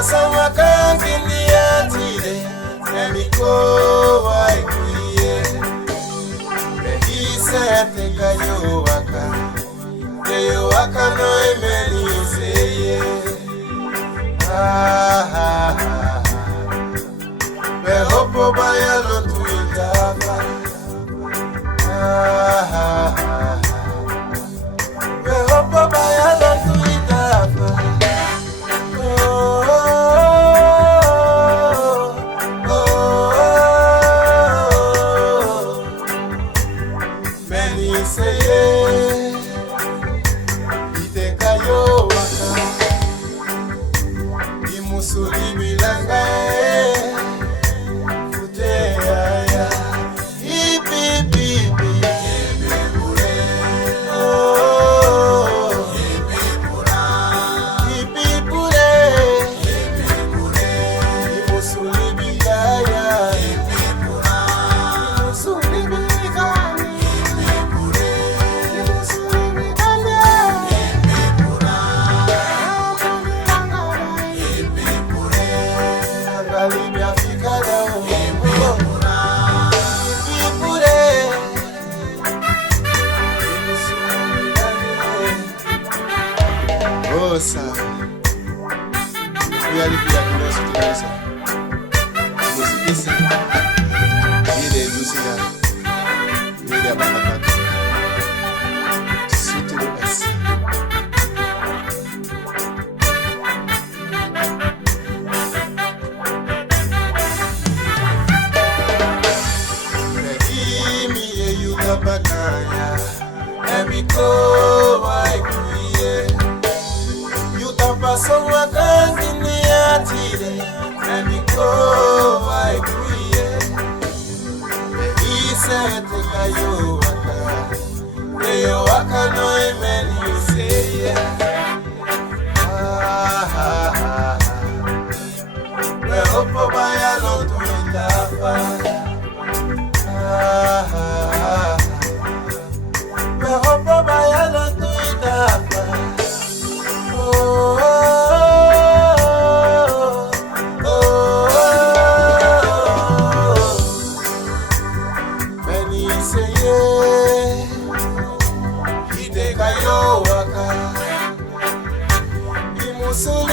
Sama kangini atire emiko waikuye behise kayo waka no emeni useye behopo baya lo tuitava behopo baya lo tuitava sabe, ali que aqui nós tivemos você disse ele do cigarro ele é batata sutil assim me e o tabacaia é me vai so wakangini atire emiko waikuye behise kayo waka no emeni useye behopo baya lo tuitava behopo baya lo tuitava so